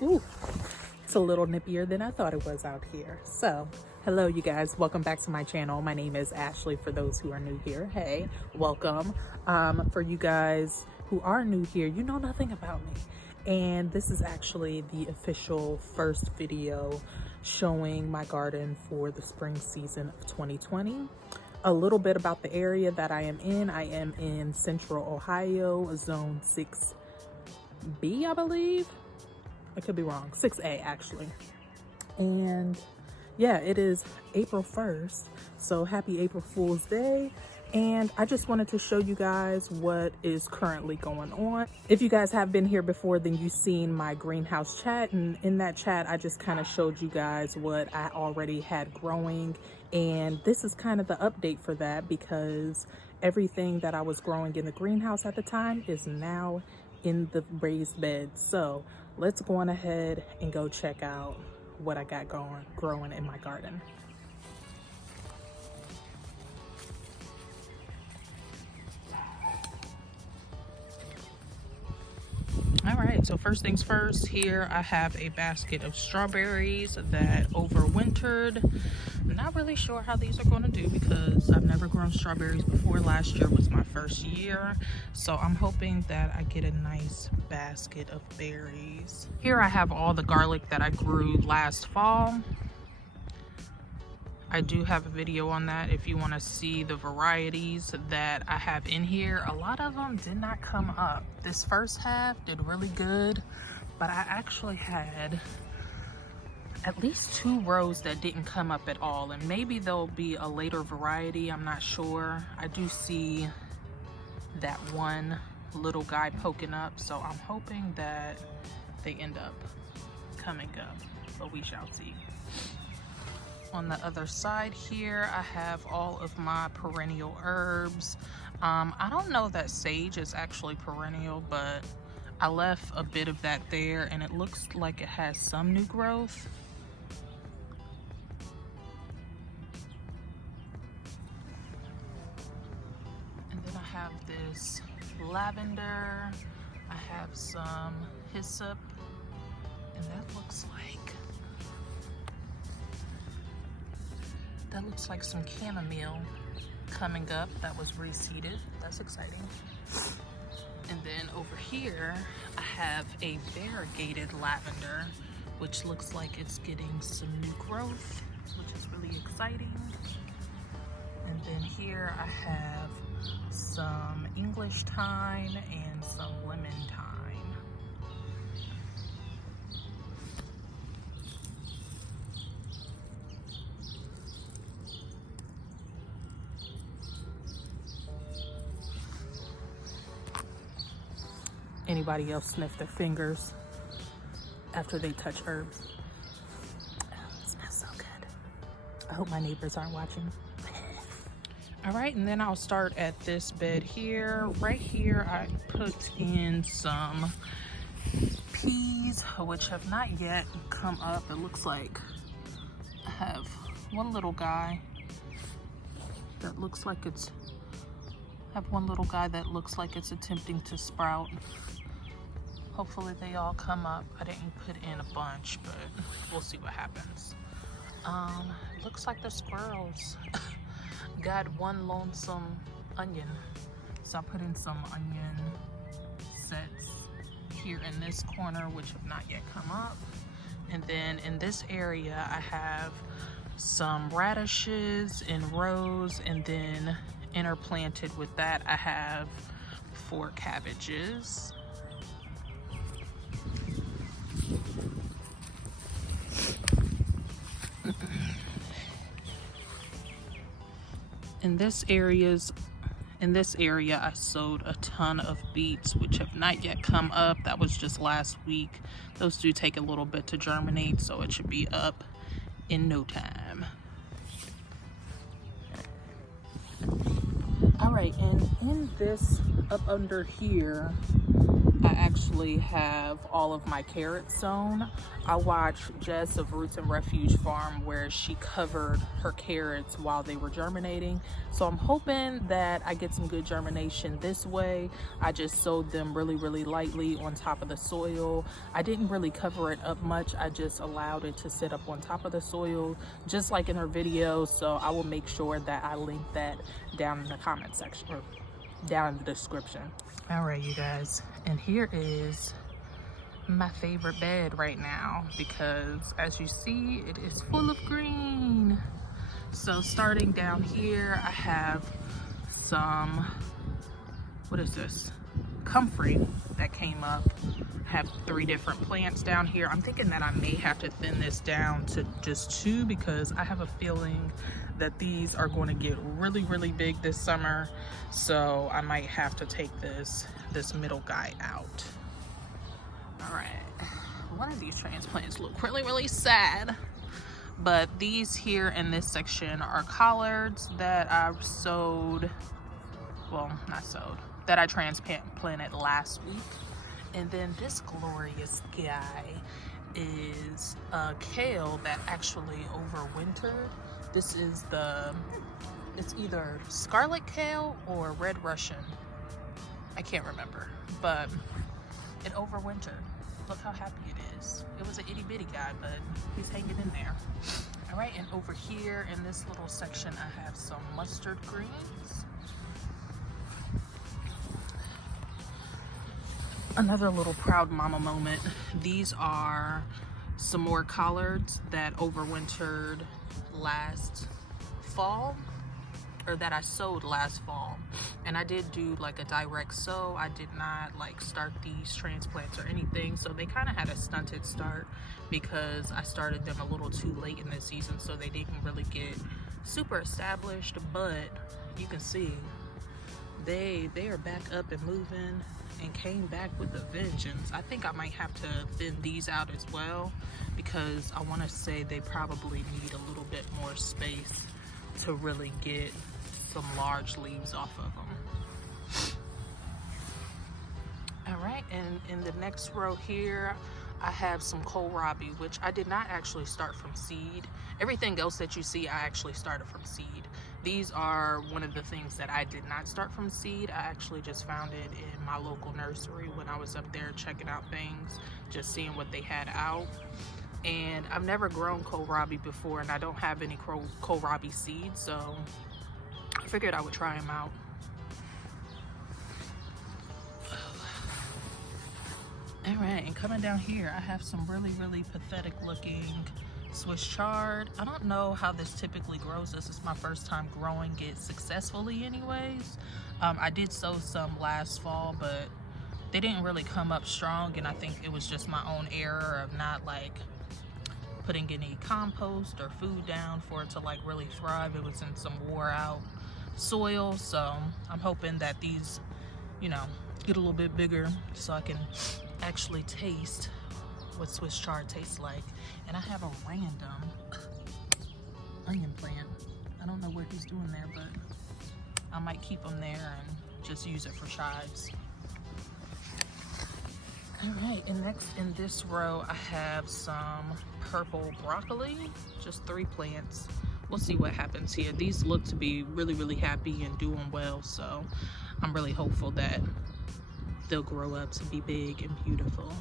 Ooh, it's a little nippier than I thought it was out here. So, hello you guys, welcome back to my channel. My name is Ashley for those who are new here. Hey, welcome. For you guys who are new here, you know nothing about me. And this is actually the official first video showing my garden for the spring season of 2020. A little bit about the area that I am in. I am in Central Ohio, zone 6B, I believe. I could be wrong, 6A actually. And yeah, it is April 1st, so happy April Fool's Day. And I just wanted to show you guys what is currently going on. If you guys have been here before, then you've seen my greenhouse chat, and in that chat I just kind of showed you guys what I already had growing, and this is kind of the update for that because everything that I was growing in the greenhouse at the time is now in the raised beds. So let's go on ahead and go check out what I got growing in my garden. All right, so first things first, here I have a basket of strawberries that overwintered. I'm not really sure how these are going to do because I've never grown strawberries before. Last year was my first year, so I'm hoping that I get a nice basket of berries. Here I have all the garlic that I grew last fall. I do have a video on that if you want to see the varieties that I have in here. A lot of them did not come up. This first half did really good, but I actually had at least 2 rows that didn't come up at all, and maybe there'll be a later variety, I'm not sure. I do see that one little guy poking up, so I'm hoping that they end up coming up, but we shall see. On the other side here, I have all of my perennial herbs. I don't know that sage is actually perennial, but I left a bit of that there and it looks like it has some new growth. And then I have this lavender. I have some hyssop, and that looks like some chamomile coming up that was reseeded. That's exciting. And then over here I have a variegated lavender, which looks like it's getting some new growth, which is really exciting. And then here I have some English thyme and some lemon thyme. Anybody else sniff their fingers after they touch herbs? Oh, it smells so good. I hope my neighbors aren't watching. All right, and then I'll start at this bed here. Right here, I put in some peas, which have not yet come up. It looks like I have one little guy that looks like it's attempting to sprout. Hopefully they all come up. I didn't put in a bunch, but we'll see what happens. Looks like the squirrels got one lonesome onion. So I put in some onion sets here in this corner, which have not yet come up. And then in this area, I have some radishes in rows, and then interplanted with that, I have 4 cabbages. In this area, I sowed a ton of beets, which have not yet come up. That was just last week. Those do take a little bit to germinate, so it should be up in no time. All right, and in this, up under here, I actually have all of my carrots sown. I watched Jess of Roots and Refuge Farm where she covered her carrots while they were germinating. So I'm hoping that I get some good germination this way. I just sowed them really, really lightly on top of the soil. I didn't really cover it up much. I just allowed it to sit up on top of the soil, just like in her video. So I will make sure that I link that down in the comment section, or down in the description. All right, you guys, and here is my favorite bed right now, because as you see, it is full of green. So starting down here, I have some, what is this? Comfrey that came up. I have 3 different plants down here. I'm thinking that I may have to thin this down to just 2, because I have a feeling that these are going to get really, really big this summer. So I might have to take this middle guy out. All right, one of these transplants look really, really sad, but these here in this section are collards that I've sowed, well, not sowed, that I transplanted last week. And then this glorious guy is a kale that actually overwintered. This is it's either scarlet kale or red Russian. I can't remember, but it overwintered. Look how happy it is. It was an itty bitty guy, but he's hanging in there. All right, and over here in this little section, I have some mustard greens. Another little proud mama moment. These are some more collards that overwintered last fall, or that I sowed last fall. And I did do like a direct sow. I did not like start these transplants or anything, so they kind of had a stunted start because I started them a little too late in the season, so they didn't really get super established. But you can see they are back up and moving and came back with a vengeance. I think I might have to thin these out as well, because I want to say they probably need a little bit more space to really get some large leaves off of them. All right, and in the next row here, I have some kohlrabi, which I did not actually start from seed. Everything else that you see, I actually started from seed. These are one of the things that I did not start from seed. I actually just found it in my local nursery when I was up there checking out things, just seeing what they had out. And I've never grown kohlrabi before, and I don't have any kohlrabi seeds, so I figured I would try them out. All right, and coming down here, I have some really, really pathetic looking Swiss chard. I don't know how this typically grows. This is my first time growing it successfully anyways. I did sow some last fall, but they didn't really come up strong, and I think it was just my own error of not like putting any compost or food down for it to like really thrive. It was in some wore out soil, so I'm hoping that these, you know, get a little bit bigger so I can actually taste what Swiss chard tastes like. And I have a random onion plant. I don't know what he's doing there, but I might keep him there and just use it for chives. All right, and next in this row, I have some purple broccoli, just 3 plants. We'll see what happens here. These look to be really, really happy and doing well, so I'm really hopeful that they'll grow up to be big and beautiful.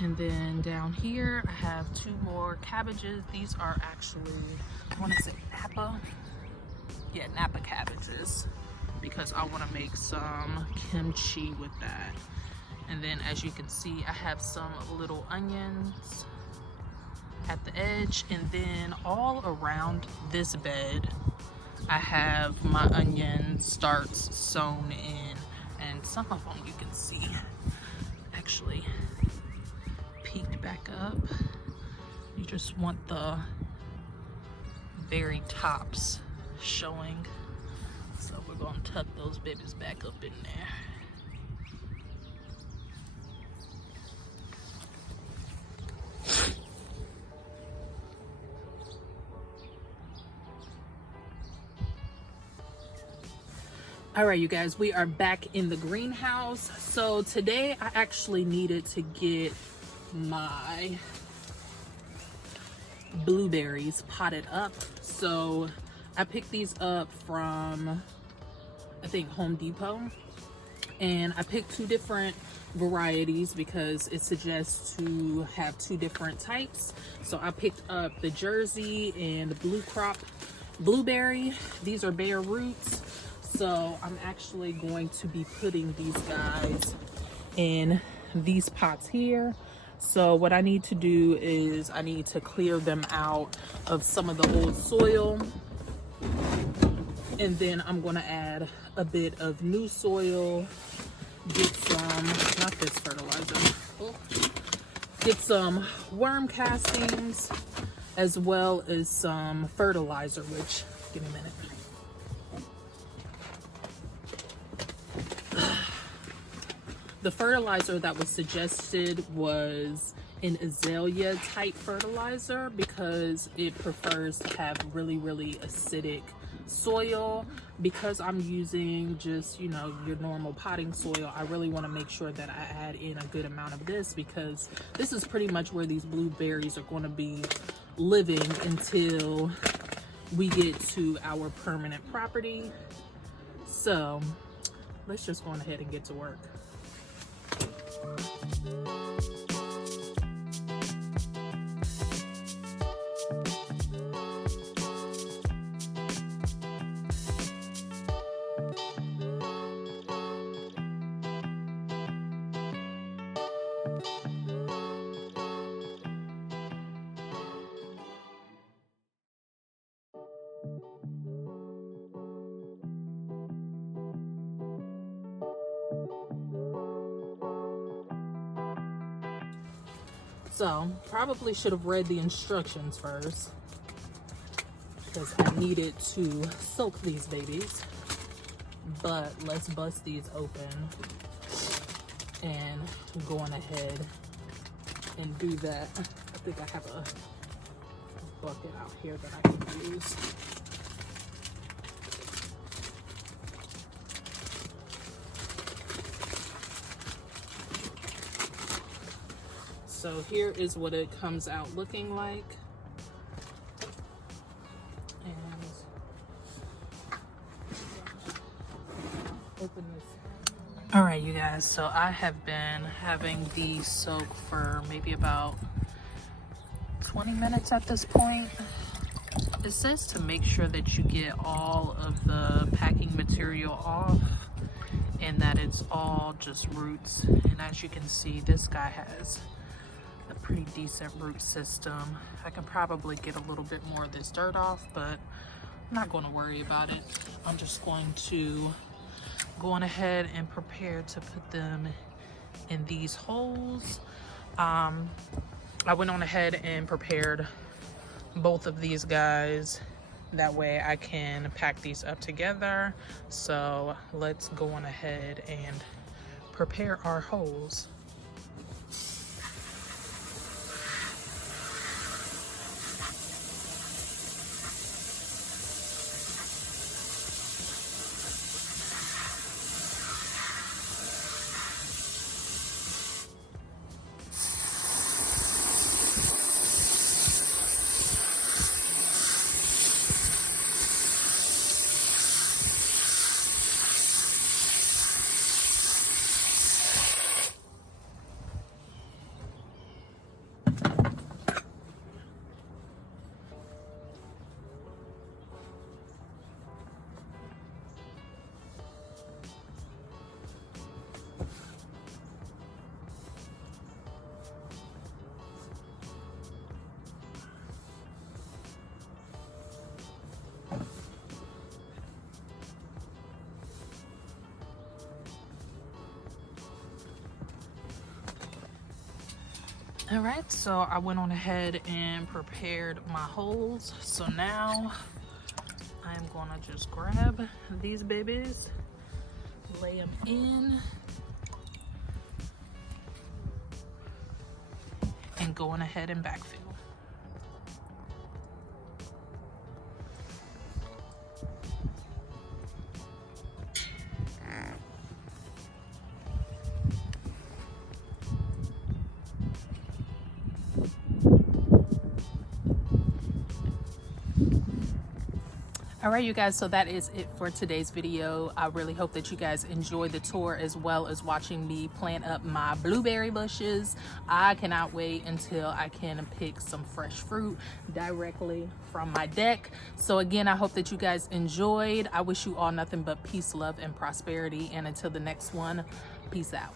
And then down here, I have 2 more cabbages. These are actually, I want to say Napa. Yeah, Napa cabbages, because I want to make some kimchi with that. And then as you can see, I have some little onions at the edge, and then all around this bed, I have my onion starts sewn in, and some of them you can see actually peeked back up. You just want the very tops showing. So we're gonna tuck those babies back up in there. All right, you guys, we are back in the greenhouse. So today I actually needed to get my blueberries potted up. So I picked these up from, I think, Home Depot. And I picked 2 different varieties because it suggests to have 2 different types. So I picked up the Jersey and the Blue Crop blueberry. These are bare roots. So I'm actually going to be putting these guys in these pots here. So what I need to do is I need to clear them out of some of the old soil. And then I'm going to add a bit of new soil, get some, not this fertilizer, get some worm castings, as well as some fertilizer, which, give me a minute. The fertilizer that was suggested was an azalea type fertilizer because it prefers to have really, really acidic soil. Because I'm using just, you know, your normal potting soil, I really want to make sure that I add in a good amount of this, because this is pretty much where these blueberries are going to be living until we get to our permanent property. So let's just go ahead and get to work. So, probably should have read the instructions first, because I needed to soak these babies. But let's bust these open and go on ahead and do that. I think I have a bucket out here that I can use. So here is what it comes out looking like. And open this. All right, you guys, so I have been having these soak for maybe about 20 minutes at this point. It says to make sure that you get all of the packing material off and that it's all just roots. And as you can see, this guy has a pretty decent root system. I can probably get a little bit more of this dirt off, but I'm not going to worry about it. I'm just going to go on ahead and prepare to put them in these holes. I went on ahead and prepared both of these guys. That way I can pack these up together. So let's go on ahead and prepare our holes. All right, so I went on ahead and prepared my holes. So now I'm gonna just grab these babies, lay them in, and go on ahead and backfill. All right, you guys, so that is it for today's video. I really hope that you guys enjoy the tour as well as watching me plant up my blueberry bushes. I cannot wait until I can pick some fresh fruit directly from my deck. So again, I hope that you guys enjoyed. I wish you all nothing but peace, love, and prosperity. And until the next one, peace out.